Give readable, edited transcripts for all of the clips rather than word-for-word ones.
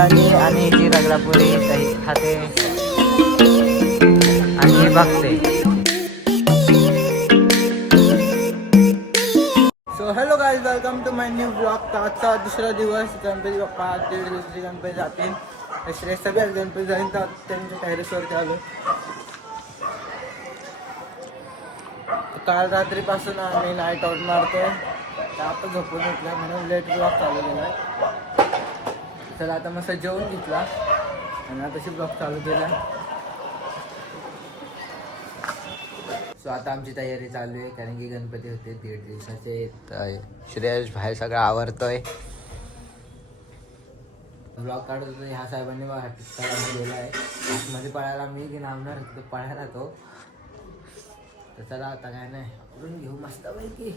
आली आणि हिची रगडापुरी दही खाते आणि हे बघते. So hello guys, welcome to my new blog. आजचा दुसरा दिवस, गणपती बाप्पा 1.5 दिवसाचे गणपती जातील. दुसरे सगळ्यात गणपती जाईल तर त्यांच्या टेरेसवरती आलो. काल रात्रीपासून आम्ही नाईट आउट मारतोय. आता झोपून उठला म्हणून लेट ब्लॉग चालू केला. चला आता मस्त जेवून घेतला आणि आताशी ब्लॉग चालू केला. सो आता आमची तयारी चालू आहे कारण की गणपती होते 1.5 दिवसाचे. श्रेयश बाहेर सगळं आवरतोय. ब्लॉग काढत होतो. ह्या साहेबांनी गेला आहे आतमध्ये पळायला. मी की नामणार होतो पळायला तो. तर चला आता काय नाही आवरून घेऊ मस्त पैकी.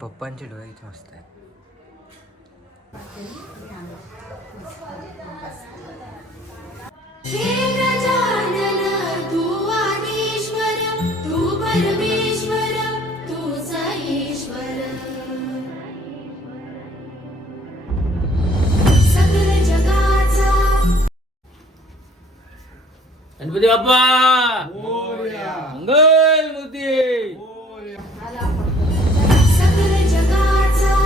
पप्पांचे डोळे इथे मस्त आहेत. गणपती बाप्पा मंगल मूर्ती. सकल जगाचा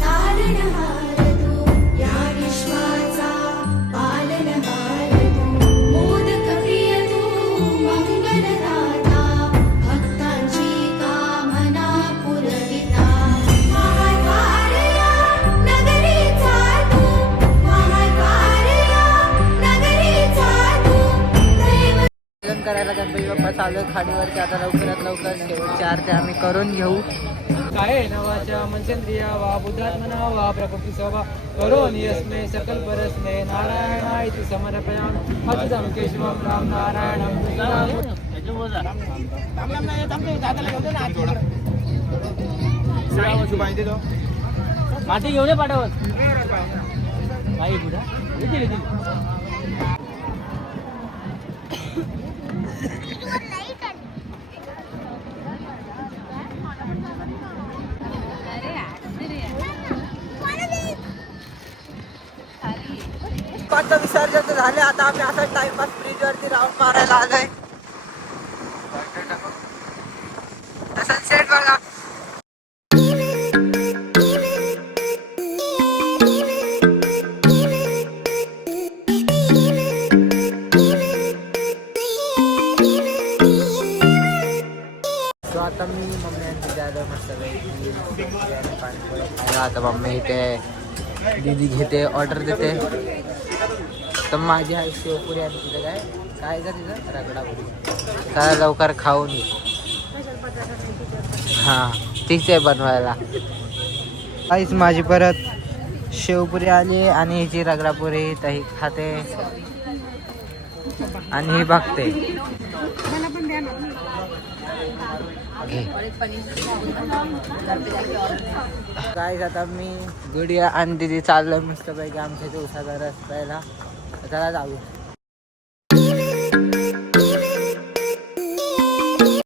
तारणहार तू, या विश्वाचा पालनहार तू, मोदक प्रिय तू, मंगलदाता, भक्तांची कामना पुरविता. महाद्वारया नगरीचा तू, महाद्वारया नगरीचा तू, दैव करायला गणपती बाप्पा चालू आहे खाडीवरती. आता लवकरात लवकर शेवटची आरती आम्ही करून घेऊ. काय नवाच्या मनचंद्रिया वा बुद्धात्मना वा प्रकृती स्वभा करोनी अस्मे सकल परस्मे नारायणा इति समर्पयामि. अच्युतं केशवं राम नारायणं माती घेऊन पाठवत बाई कुठं. विसर्जन झाले. आता आम्ही असा टाइमपास ब्रिजवरती राऊंड मारायला आलोय. सनसेट बघा. सो आता मी मम्मी यांची जायला मस्त पाणी. आता मम्मी इथे दीदी घेते ऑर्डर देते. तर माझी आई शेवपुरी आणि तिथं काय काय का तिथं रगडापुरी. काय लवकर खाऊन घे. हां तीच आहे बनवायला. आईच माझी परत शेवपुरी आली आणि हिची रगडापुरी दही खाते आणि ही बघते. काय आता मी गुडिया आणि दिदी चाललोय मस्त पैकी आमच्या इथे उसाचा रस प्यायला. चला जाऊ.